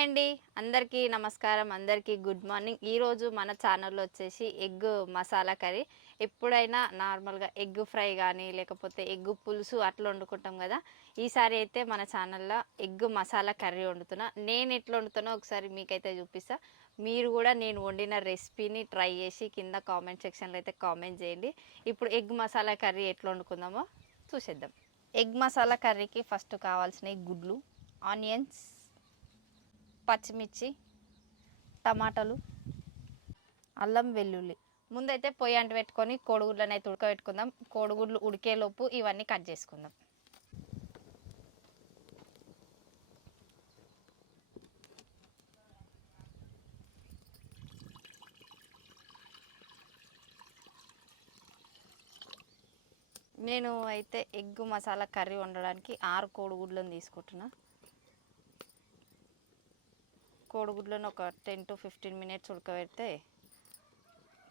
Hi అండి, అందరికీ నమస్కారం, అందరికీ గుడ్ మార్నింగ్. ఈరోజు మన ఛానల్లో వచ్చేసి ఎగ్ మసాలా కర్రీ. ఎప్పుడైనా నార్మల్గా ఎగ్ ఫ్రై కానీ లేకపోతే ఎగ్ పులుసు అట్లా వండుకుంటాం కదా. ఈసారి అయితే మన ఛానల్లో ఎగ్ మసాలా కర్రీ వండుతున్నా. నేను ఎట్లా వండుతానో ఒకసారి మీకైతే చూపిస్తా. మీరు కూడా నేను వండిన రెసిపీని ట్రై చేసి కింద కామెంట్ సెక్షన్లో అయితే కామెంట్ చేయండి. ఇప్పుడు ఎగ్ మసాలా కర్రీ ఎట్లా వండుకుందామో చూసేద్దాం. ఎగ్ మసాలా కర్రీకి ఫస్ట్ కావాల్సిన గుడ్లు, ఆనియన్స్, పచ్చిమిర్చి, టమాటాలు, అల్లం వెల్లుల్లి. ముందైతే పొయ్యి అంటు పెట్టుకొని కోడిగుడ్లను అయితే ఉడకబెట్టుకుందాం. కోడిగుడ్లు ఉడికేలోపు ఇవన్నీ కట్ చేసుకుందాం. నేను అయితే ఎగ్ మసాలా కర్రీ వండడానికి 6 కోడిగుడ్లను తీసుకుంటున్నా. కోడిగుడ్లను ఒక 10 to 15 మినిట్స్ ఉడకబెడితే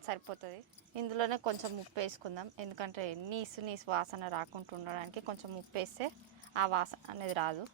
సరిపోతుంది. ఇందులోనే కొంచెం ఉప్పు వేసుకుందాం, ఎందుకంటే నీసు వాసన రాకుండా ఉండడానికి కొంచెం ఉప్పు వేస్తే ఆ వాసన అనేది రాదు.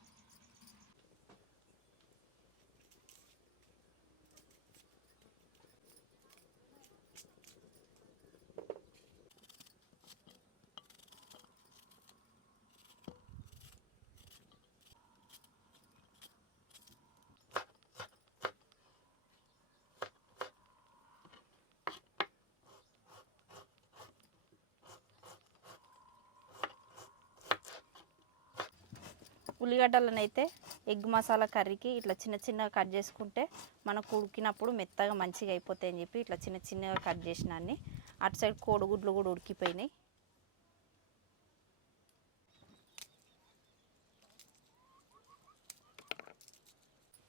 ఉల్లిగడ్డలను అయితే ఎగ్ మసాలా కర్రీకి ఇట్లా చిన్నగా కట్ చేసుకుంటే మనకు ఉడికినప్పుడు మెత్తగా మంచిగా అయిపోతాయి అని చెప్పి ఇట్లా చిన్నగా కట్ చేసినాన్ని. అటు సైడ్ కోడిగుడ్లు కూడా ఉడికిపోయినాయి.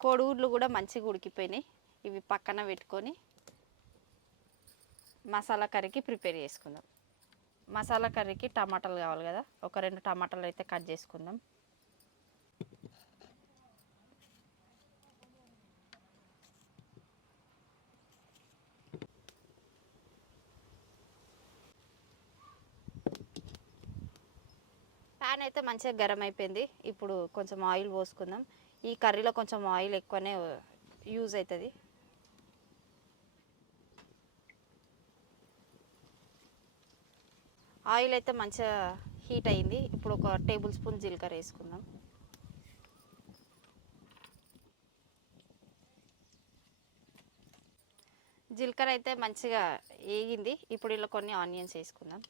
కోడిగుడ్లు కూడా మంచిగా ఉడికిపోయినాయి. ఇవి పక్కన పెట్టుకొని మసాలా కర్రీకి ప్రిపేర్ చేసుకుందాం. మసాలా కర్రీకి టమాటాలు కావాలి కదా, ఒక 2 టమాటాలు అయితే కట్ చేసుకుందాం. ప్యాన్ అయితే మంచిగా గరం అయిపోయింది. ఇప్పుడు కొంచెం ఆయిల్ పోసుకుందాం. ఈ కర్రీలో కొంచెం ఆయిల్ ఎక్కువనే యూజ్ అవుతుంది. ఆయిల్ అయితే మంచిగా హీట్ అయింది. ఇప్పుడు ఒక టేబుల్ స్పూన్ జీలకర్ర వేసుకుందాం. జీలకర్ర అయితే మంచిగా వేగింది. ఇప్పుడు ఇలా కొన్ని ఆనియన్స్ వేసుకుందాం.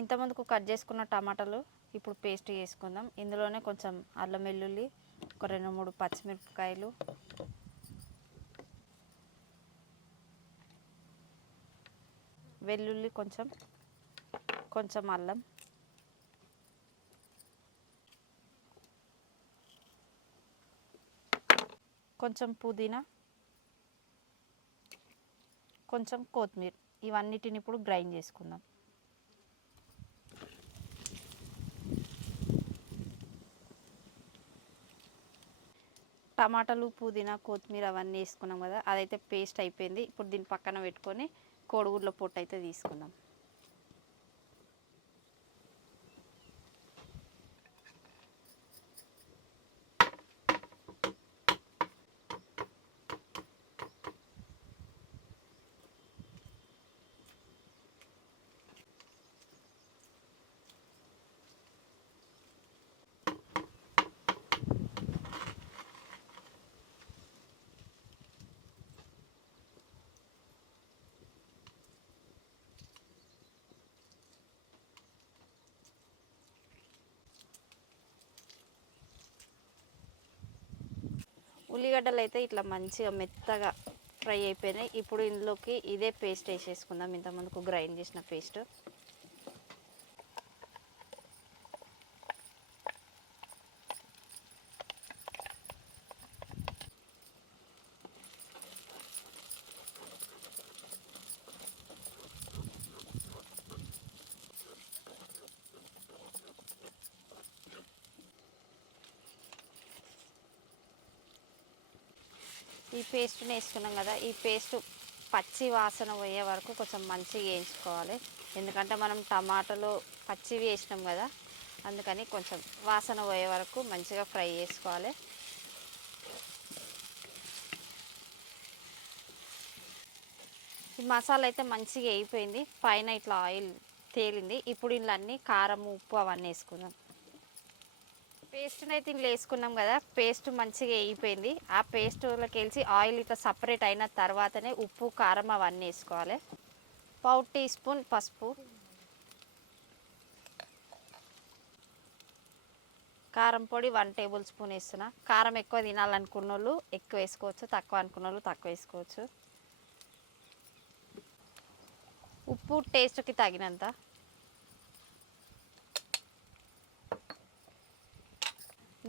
ఇంతకుముందుకు కట్ చేసుకున్న టమాటాలు ఇప్పుడు పేస్ట్ చేసుకుందాం. ఇందులోనే కొంచెం అల్లం వెల్లుల్లి, ఒక 2-3 పచ్చిమిరపకాయలు, వెల్లుల్లి కొంచెం అల్లం, కొంచెం పుదీనా, కొంచెం కొత్తిమీర, ఇవన్నిటిని ఇప్పుడు గ్రైండ్ చేసుకుందాం. టమాటాలు, పుదీనా, కొత్తిమీర అవన్నీ వేసుకున్నాం కదా, అదైతే పేస్ట్ అయిపోయింది. ఇప్పుడు దీన్ని పక్కన పెట్టుకొని కోడిగుడ్ల పొట్టు అయితే తీసుకుందాం. ఉల్లిగడ్డలు అయితే ఇట్లా మంచిగా మెత్తగా ఫ్రై అయిపోయినాయి. ఇప్పుడు ఇందులోకి ఇదే పేస్ట్ వేసేసుకుందాం, ఇంతకుముందుకు గ్రైండ్ చేసిన పేస్ట్. ఈ పేస్ట్ని వేసుకున్నాం కదా, ఈ పేస్ట్ పచ్చి వాసన పోయే వరకు కొంచెం మంచిగా వేయించుకోవాలి. ఎందుకంటే మనం టమాటాలు పచ్చివి వేసినాం కదా, అందుకని కొంచెం వాసన పోయే వరకు మంచిగా ఫ్రై చేసుకోవాలి. ఈ మసాలా అయితే మంచిగా వేయిపోయింది, పైన ఇట్లా ఆయిల్ తేలింది. ఇప్పుడు ఇలా అన్నీ కారం ఉప్పు అవన్నీ వేసుకుందాం. పేస్ట్ని అయితే ఇంట్లో వేసుకున్నాం కదా, పేస్ట్ మంచిగా వేయిపోయింది. ఆ పేస్ట్లోకి వెళ్ళి ఆయిల్ ఇట్లా సపరేట్ అయిన తర్వాతనే ఉప్పు కారం అవన్నీ వేసుకోవాలి. పావు టీ స్పూన్ పసుపు, కారం పొడి 1 టేబుల్ స్పూన్ వేస్తున్నా. కారం ఎక్కువ తినాలనుకున్న వాళ్ళు ఎక్కువ వేసుకోవచ్చు, తక్కువ అనుకున్న వాళ్ళు తక్కువ వేసుకోవచ్చు. ఉప్పు టేస్ట్కి తగినంత.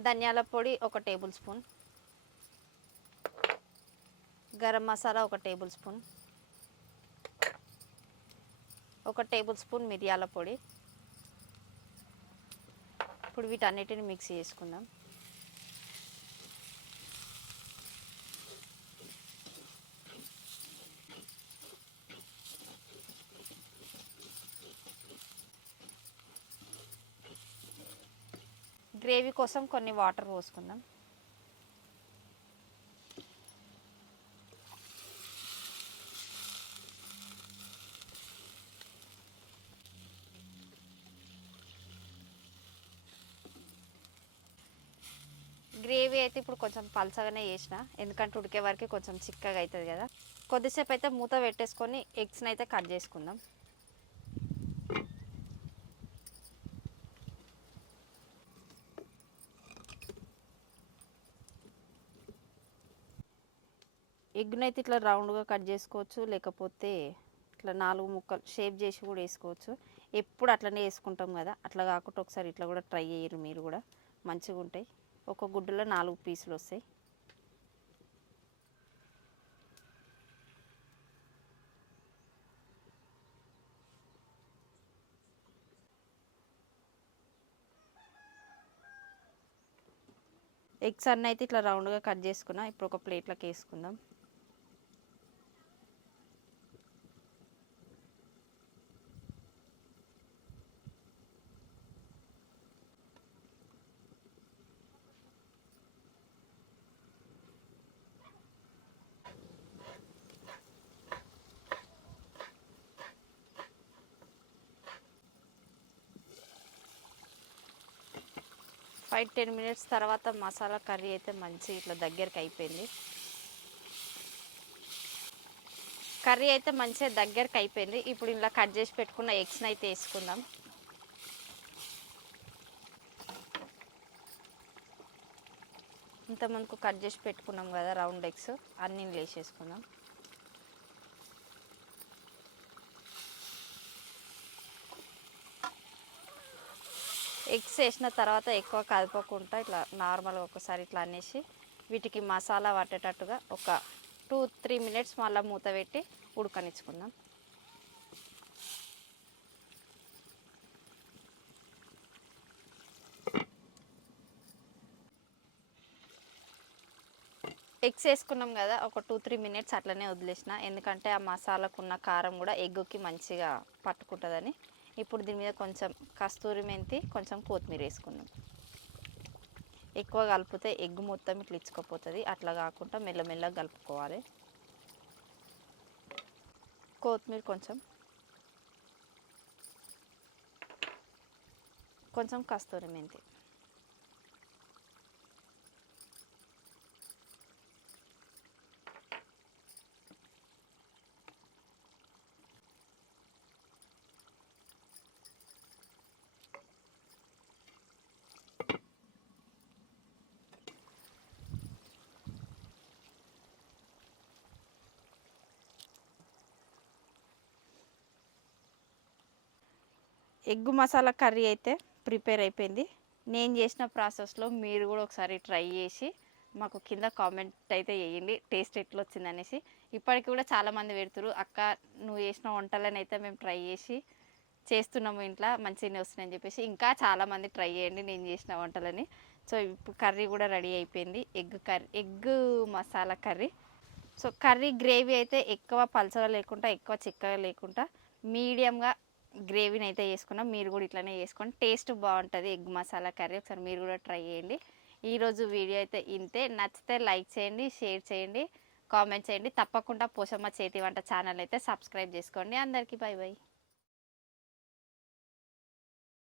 ధనియాల పొడి 1 table spoon, garam masala 1 table spoon, 1 table spoon మిరియాల పొడి. ఇప్పుడు వీటన్నిటిని మిక్స్ చేసుకుందాం. గ్రేవీ కోసం కొన్ని వాటర్ పోసుకుందాం. గ్రేవీ అయితే ఇప్పుడు కొంచెం పలచగానే చేసిన, ఎందుకంటే ఉడికే వరకు కొంచెం చిక్కగా అవుతుంది కదా. కొద్దిసేపు అయితే మూత పెట్టేసుకొని ఎగ్స్ని అయితే కట్ చేసుకుందాం. ఎగ్ని అయితే ఇట్లా రౌండ్గా కట్ చేసుకోవచ్చు, లేకపోతే ఇట్లా 4 ముక్కలు షేప్ చేసి కూడా వేసుకోవచ్చు. ఎప్పుడు అట్లనే వేసుకుంటాం కదా, అట్లా కాకుండా ఒకసారి ఇట్లా కూడా ట్రై చేయరు, మీరు కూడా మంచిగా ఉంటాయి. ఒక గుడ్డులో 4 పీసులు వస్తాయి. ఎగ్స్ అన్నీ అయితే ఇట్లా రౌండ్గా కట్ చేసుకున్నా. ఇప్పుడు ఒక ప్లేట్లోకి వేసుకుందాం. ఫైవ్ 10 మినిట్స్ తర్వాత మసాలా కర్రీ అయితే మంచి ఇట్లా దగ్గరికి అయిపోయింది. కర్రీ అయితే మంచిగా దగ్గరికి అయిపోయింది. ఇప్పుడు ఇలా కట్ చేసి పెట్టుకున్న ఎగ్స్ని అయితే వేసుకుందాం. ఇంతమందికి కట్ చేసి పెట్టుకున్నాం కదా రౌండ్ ఎగ్స్, అన్నీ వేసేసుకుందాం. ఎగ్స్ వేసిన తర్వాత ఎక్కువ కదపకుండా ఇట్లా నార్మల్గా ఒకసారి ఇట్లా అనేసి వీటికి మసాలా పట్టేటట్టుగా ఒక 2-3 మినిట్స్ మళ్ళీ మూత పెట్టి ఉడకనిచ్చుకుందాం. ఎగ్స్ వేసుకున్నాం కదా, ఒక 2-3 మినిట్స్ అట్లనే వదిలేసిన, ఎందుకంటే ఆ మసాలాకు ఉన్న కారం కూడా ఎగ్గుకి మంచిగా పట్టుకుంటుందని. ఇప్పుడు దీని మీద కొంచెం కస్తూరి మెంతి, కొంచెం కొత్తిమీర వేసుకుందాం. ఎక్కువ కలిపితే ఎగ్ మొత్తం ఇట్లా ఇచ్చుకోపోతుంది, అట్లా కాకుండా మెల్లమెల్లగా కలుపుకోవాలి. కొత్తిమీర కొంచెం, కొంచెం కస్తూరి మెంతి. ఎగ్ మసాలా కర్రీ అయితే ప్రిపేర్ అయిపోయింది. నేను చేసిన ప్రాసెస్లో మీరు కూడా ఒకసారి ట్రై చేసి మాకు కింద కామెంట్ అయితే చేయండి, టేస్ట్ ఎట్లా వచ్చింది అనేసి. ఇప్పటికి కూడా చాలామంది పెడుతురు, అక్క నువ్వు చేసిన వంటలను అయితే మేము ట్రై చేసి చేస్తున్నాము ఇంట్లో, మంచిగానే వస్తున్నాయని చెప్పేసి. ఇంకా చాలామంది ట్రై చేయండి నేను చేసిన వంటలని. సో ఇప్పుడు కర్రీ కూడా రెడీ అయిపోయింది, egg masala curry. So curry gravy అయితే ఎక్కువ పలచగా లేకుండా ఎక్కువ చిక్కగా లేకుండా మీడియంగా గ్రేవీని అయితే చేసుకున్నాం. మీరు కూడా ఇట్లనే చేసుకోండి, టేస్ట్ బాగుంటుంది ఎగ్ మసాలా కర్రీ. ఒకసారి మీరు కూడా ట్రై చేయండి. ఈరోజు వీడియో అయితే ఇంతే. నచ్చితే లైక్ చేయండి, షేర్ చేయండి, కామెంట్ చేయండి. తప్పకుండా పోషమ్మ చేతి వంట ఛానల్ అయితే సబ్స్క్రైబ్ చేసుకోండి. అందరికీ బై బై.